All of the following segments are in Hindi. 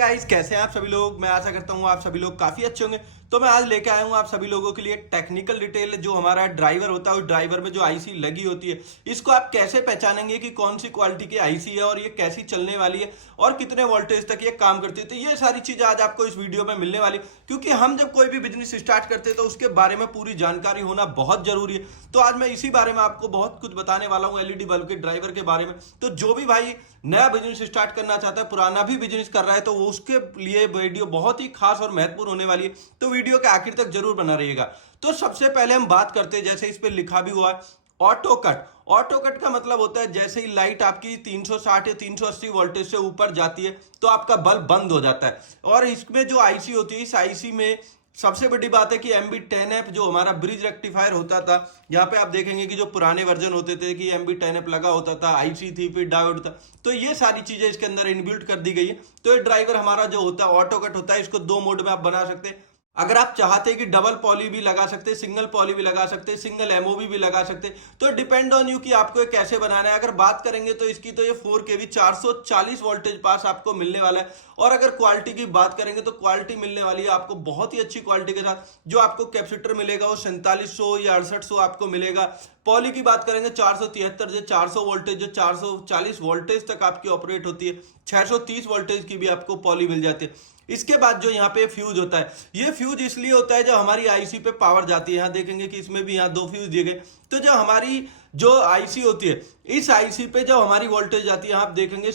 गाइस, कैसे हैं आप सभी लोग। मैं आशा करता हूँ आप सभी लोग काफी अच्छे होंगे। तो मैं आज लेके आया हूँ आप सभी लोगों के लिए टेक्निकल डिटेल। जो हमारा ड्राइवर होता है उस ड्राइवर में जो आईसी लगी होती है, इसको आप कैसे पहचानेंगे कि कौन सी क्वालिटी की आईसी है और ये कैसी चलने वाली है और कितने वोल्टेज तक ये काम करती है। तो ये सारी चीजें आज आपको इस वीडियो में मिलने वाली, क्योंकि हम जब कोई भी बिजनेस स्टार्ट करते हैं तो उसके बारे में पूरी जानकारी होना बहुत जरूरी है। तो आज मैं इसी बारे में आपको बहुत कुछ बताने वाला हूँ, एलईडी बल्ब के ड्राइवर के बारे में। तो जो भी भाई नया बिजनेस स्टार्ट करना चाहता है, पुराना भी बिजनेस कर रहा है, तो उसके लिए वीडियो बहुत ही खास और महत्वपूर्ण होने वाली है। तो वीडियो के आखिर तक जरूर बना रहिएगा। तो सबसे पहले हम बात करते हैं, जैसे इस पे लिखा भी हुआ है ऑटो कट। ऑटो कट का मतलब होता है जैसे ही लाइट आपकी 360 या 380 वोल्टेज से ऊपर जाती है तो आपका बल्ब बंद हो जाता है। और इसमें जो आईसी होती है, इस आईसी में सबसे बड़ी बात है कि MB10F जो हमारा ब्रिज रेक्टिफायर होता था, यहाँ पे आप देखेंगे कि जो पुराने वर्जन होते थे कि MB10F लगा होता था, आईसी थी, फिर डायोड था, तो ये सारी चीजें इसके अंदर इनबिल्ट कर दी गई है। तो ये ड्राइवर हमारा जो होता है ऑटो कट होता है, इसको दो मोड में आप बना सकते हैं। अगर आप चाहते हैं कि डबल पॉली भी लगा सकते हैं, सिंगल पॉली भी लगा सकते हैं, सिंगल एमओबी भी लगा सकते हैं, तो डिपेंड ऑन यू कि आपको ये कैसे बनाना है। अगर बात करेंगे तो इसकी तो ये 4 kV 440 वोल्टेज पास आपको मिलने वाला है। और अगर क्वालिटी की बात करेंगे तो क्वालिटी मिलने वाली है आपको बहुत ही अच्छी क्वालिटी के साथ। जो आपको कैपेसिटर मिलेगा वो 4700 या 6800 आपको मिलेगा। पॉली की बात करेंगे 473 से 400 वोल्टेज, जो 440 वोल्टेज तक आपकी ऑपरेट होती है। 630 वोल्टेज की भी आपको पॉली मिल जाती है। इसके बाद जो यहाँ पे फ्यूज होता है, ये फ्यूज इसलिए होता है जब हमारी आईसी पे पावर जाती है। यहाँ देखेंगे कि इसमें भी यहाँ दो फ्यूज दिए गए। तो जब हमारी जो आईसी होती है, इस आईसी पे जब हमारी वोल्टेज जाती है, आप देखेंगे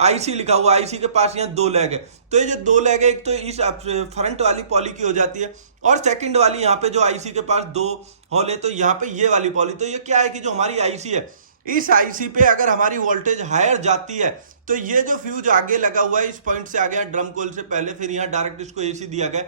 आईसी लिखा हुआ, आईसी के पास यहाँ दो लेग है। तो ये जो दो लेग है, एक तो इस फ्रंट वाली पॉली की हो जाती है और सेकंड वाली यहाँ पे जो आईसी के पास दो होल है, तो यहाँ पे ये वाली पॉली। तो ये क्या है कि जो हमारी आईसी है, इस आईसी पे अगर हमारी वोल्टेज हायर जाती है तो ये जो फ्यूज आगे लगा हुआ है, इस पॉइंट से आगे ड्रम कोल से पहले, फिर यहाँ डायरेक्ट इसको एसी दिया गया।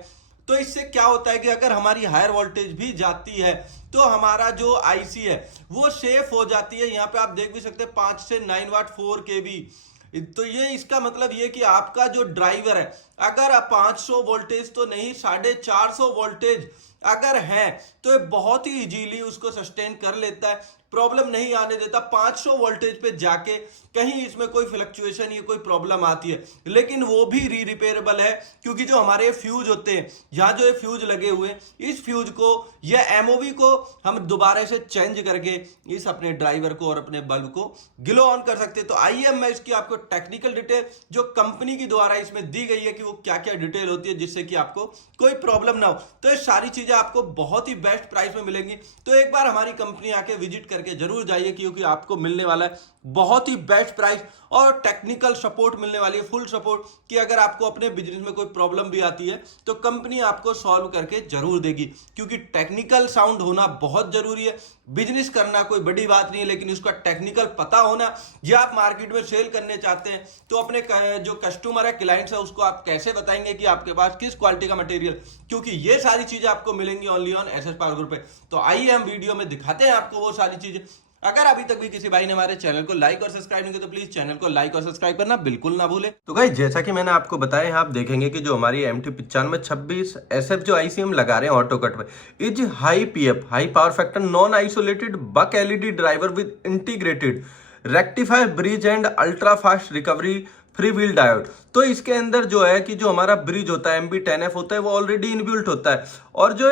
तो इससे क्या होता है कि अगर हमारी हायर वोल्टेज भी जाती है तो हमारा जो आईसी है वो सेफ हो जाती है। यहाँ पे आप देख भी सकते हैं 5 से 9 वाट 4 kV। तो ये इसका मतलब ये कि आपका जो ड्राइवर है, अगर 500 वोल्टेज तो नहीं, 450 वोल्टेज अगर है तो ये बहुत ही इजीली उसको सस्टेन कर लेता है, प्रॉब्लम नहीं आने देता। 500 वोल्टेज पे जाके कहीं इसमें कोई फ्लक्चुएशन या कोई प्रॉब्लम आती है, लेकिन वो भी रिपेयरेबल है, क्योंकि जो हमारे फ्यूज होते हैं, यहाँ जो ये फ्यूज लगे हुए, इस फ्यूज को या एमओवी को हम दोबारा से चेंज करके इस अपने ड्राइवर को और अपने बल्ब को ग्लो ऑन कर सकते हैं। तो आइए मैं इसकी आपको टेक्निकल डिटेल जो कंपनी की द्वारा इसमें दी गई है कि वो क्या क्या डिटेल होती है, जिससे कि आपको कोई प्रॉब्लम ना हो। तो ये सारी चीजें आपको बहुत ही बेस्ट प्राइस में मिलेंगी। तो एक बार हमारी कंपनी आके विजिट करके जरूर जाइए, क्योंकि आपको मिलने वाला है बहुत ही बेस्ट प्राइस और टेक्निकल सपोर्ट मिलने वाली है, फुल सपोर्ट, कि अगर आपको अपने बिजनेस में कोई प्रॉब्लम भी आती है तो कंपनी आपको सॉल्व करके जरूर देगी। क्योंकि टेक्निकल साउंड होना बहुत जरूरी है। बिजनेस करना कोई बड़ी बात नहीं है, लेकिन उसका टेक्निकल पता होना, या आप मार्केट में सेल करने चाहते हैं तो अपने जो कस्टमर है, क्लाइंट्स है, उसको आप कैसे बताएंगे कि आपके पास किस क्वालिटी का मटेरियल, क्योंकि ये सारी चीजें आपको मिलेंगी only on SS power group पे। तो आइए हम वीडियो में दिखाते हैं आपको वो सारी चीजें। अगर अभी तक भी किसी भाई ने हमारे चैनल को लाइक और सब्सक्राइब नहीं किया तो प्लीज चैनल को लाइक और सब्सक्राइब करना बिल्कुल ना भूले। तो गाइस, जैसा कि मैंने आपको बताया, यहाँ आप देखेंगे कि जो हमारी MT9526 SF जो आईसी हम लगा रहे हैं ऑटो कट में, is high PF high power factor non isolated buck LED driver with integrated rectifier bridge and ultra fast recovery free wheel diode. तो इसके अंदर जो है कि जो हमारा ब्रिज होता है, MB10F होता है, वो ऑलरेडी इनबिल्ट होता है। और जो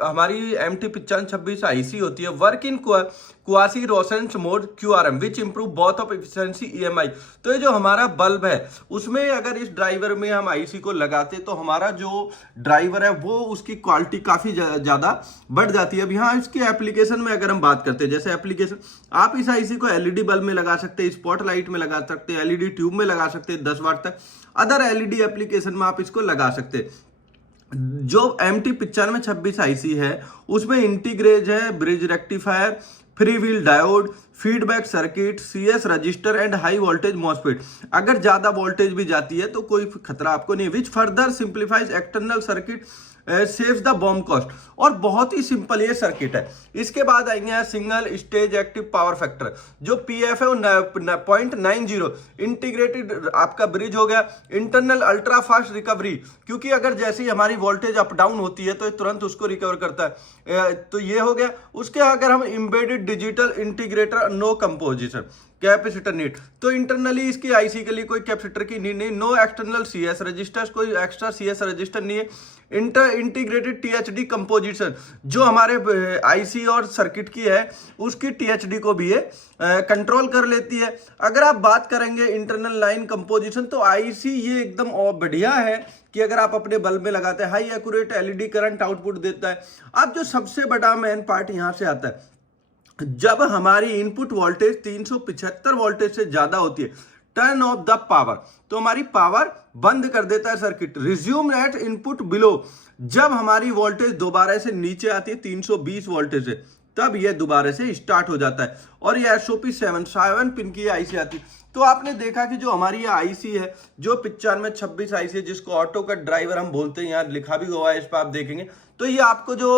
हमारी MT9526 आईसी होती है, work in quasi resonance mode QRM which improve both of efficiency EMI। तो ये जो हमारा बल्ब है, उसमें अगर इस ड्राइवर में हम आईसी को लगाते तो हमारा जो ड्राइवर है वो उसकी क्वालिटी काफी ज्यादा बढ़ जाती है। अब यहाँ इसके एप्लीकेशन में अगर हम बात करते हैं, जैसे एप्लीकेशन, आप इस आईसी को LED बल्ब में लगा सकते हैं, स्पॉट लाइट में लगा सकते हैं, LED ट्यूब में लगा सकते हैं 10 वाट तक, अदर LED एप्लीकेशन में आप इसको लगा सकते हैं। जो MT9526 आईसी है उसमें इंटीग्रेज है bridge rectifier, free wheel diode, feedback circuit, CS register and high voltage MOSFET. अगर ज्यादा वोल्टेज भी जाती है तो कोई खतरा आपको नहीं, which further simplifies external circuit, saves the bomb cost. और बहुत ही सिंपल ये सर्किट है। इसके बाद आएंगे single stage active power factor, जो PF है वो 0.90। इंटीग्रेटेड आपका ब्रिज हो गया, इंटरनल अल्ट्रा फास्ट रिकवरी, क्योंकि अगर जैसी हमारी वोल्टेज अप डाउन होती है तो ये तुरंत उसको रिकवर करता है। तो ये हो गया। उसके अगर हम embedded digital integrator no composition, capacitor need, तो इंटरनली इसकी आईसी के लिए कोई कैपेसिटर की नीड नहीं, नो एक्सटर्नल सीएस रजिस्टर्स, कोई एक्स्ट्रा सीएस रजिस्टर नहीं है। इंटीग्रेटेड टीएचडी कंपोजिशन जो हमारे आईसी और सर्किट की है उसकी टीएचडी को भी ये कंट्रोल कर लेती है। अगर आप बात करेंगे इंटरनल लाइन कंपोजिशन, तो आईसी ये एकदम बढ़िया है कि अगर आप अपने बल्ब में लगाते हैं, high accurate LED current output देता है। अब जो सबसे बड़ा मेन पार्ट यहां से आता है, जब हमारी इनपुट वोल्टेज 375 वोल्टेज से ज्यादा होती है, टर्न ऑफ द पावर, तो हमारी पावर बंद कर देता है circuit. Resume at input below, जब हमारी वोल्टेज दोबारा से नीचे आती है 320 वोल्टेज से, तब यह दोबारा से स्टार्ट हो जाता है। और ये एसओपी 7 पिन की आईसी आती है। तो आपने देखा कि जो हमारी ये आईसी है, जो 9526 आईसी है, जिसको ऑटो कट ड्राइवर हम बोलते हैं, यहाँ लिखा भी हुआ है, इस पर आप देखेंगे तो ये आपको जो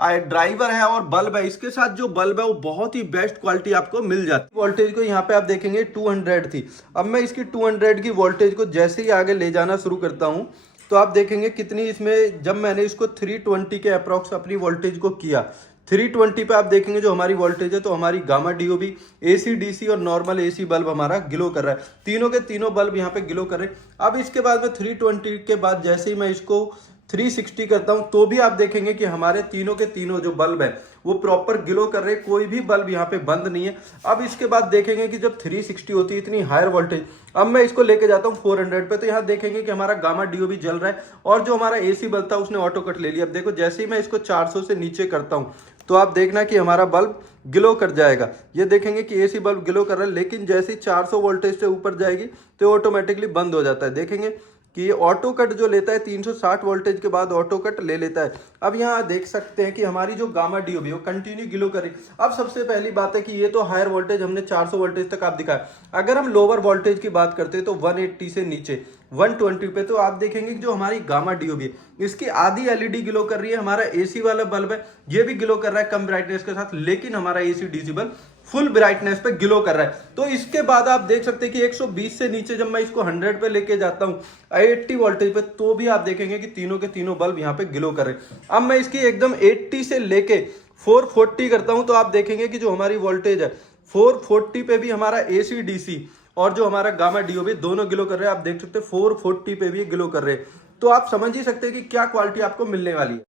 ड्राइवर है और बल्ब है, इसके साथ जो बल्ब है वो बहुत ही बेस्ट क्वालिटी आपको मिल जाती है। वोल्टेज को यहाँ पे आप देखेंगे 200 थी, अब मैं इसकी 200 की वोल्टेज को जैसे ही आगे ले जाना शुरू करता हूँ तो आप देखेंगे कितनी इसमें, जब मैंने इसको 320 के अप्रॉक्स अपनी वोल्टेज को किया, 320 पे आप देखेंगे जो हमारी वोल्टेज है, तो हमारी गामा डीओबी, एसी डीसी और नॉर्मल एसी बल्ब हमारा ग्लो कर रहा है, तीनों के तीनों बल्ब यहाँ पे ग्लो कर रहे हैं। अब इसके बाद में 320 के बाद जैसे ही मैं इसको 360 करता हूं तो भी आप देखेंगे कि हमारे तीनों के तीनों जो बल्ब है वो प्रॉपर ग्लो कर रहे हैं, कोई भी बल्ब यहाँ पे बंद नहीं है। अब इसके बाद देखेंगे कि जब 360 होती है इतनी हायर वोल्टेज, अब मैं इसको लेके जाता हूँ 400 पे, तो यहाँ देखेंगे कि हमारा गामा डीओबी जल रहा है और जो हमारा एसी बल्ब था उसने ऑटो कट ले लिया। अब देखो जैसे ही मैं इसको 400 से नीचे करता हूँ तो आप देखना कि हमारा बल्ब ग्लो कर जाएगा। ये देखेंगे कि एसी बल्ब ग्लो कर रहा है, लेकिन जैसे ही 400 वोल्टेज से ऊपर जाएगी तो ऑटोमेटिकली बंद हो जाता है। देखेंगे कि ये ऑटो कट जो लेता है 360 वोल्टेज के बाद ऑटो कट ले लेता है। अब यहाँ देख सकते हैं कि हमारी जो गामा डीओबी वो कंटिन्यू ग्लो करे। अब सबसे पहली बात है कि ये तो हायर वोल्टेज हमने 400 वोल्टेज तक आप दिखाया, अगर हम लोअर वोल्टेज की बात करते हैं तो 180 से नीचे 120 पे, तो आप देखेंगे कि जो हमारी गामा डीओबी इसकी आधी एलईडी ग्लो कर रही है। हमारा एसी वाला बल्ब है ये भी ग्लो कर रहा है कम ब्राइटनेस के साथ, लेकिन हमारा AC DC bulb full brightness पे ग्लो कर रहा है। तो इसके बाद आप देख सकते हैं कि 120 से नीचे जब मैं इसको 100 पे लेके जाता हूं 80 वोल्टेज पे, तो भी आप देखेंगे कि तीनों के तीनों बल्ब यहाँ पे ग्लो कर रहे हैं। अब मैं इसकी एकदम 80 से लेके 440 करता हूं तो आप देखेंगे कि जो हमारी वोल्टेज है 440 पे भी हमारा एसी डीसी और जो हमारा गामा डीओबी दोनों ग्लो कर रहे हैं। आप देख सकते हैं 440 पे भी ग्लो कर रहे हैं। तो आप समझ ही सकते हैं कि क्या क्वालिटी आपको मिलने वाली है।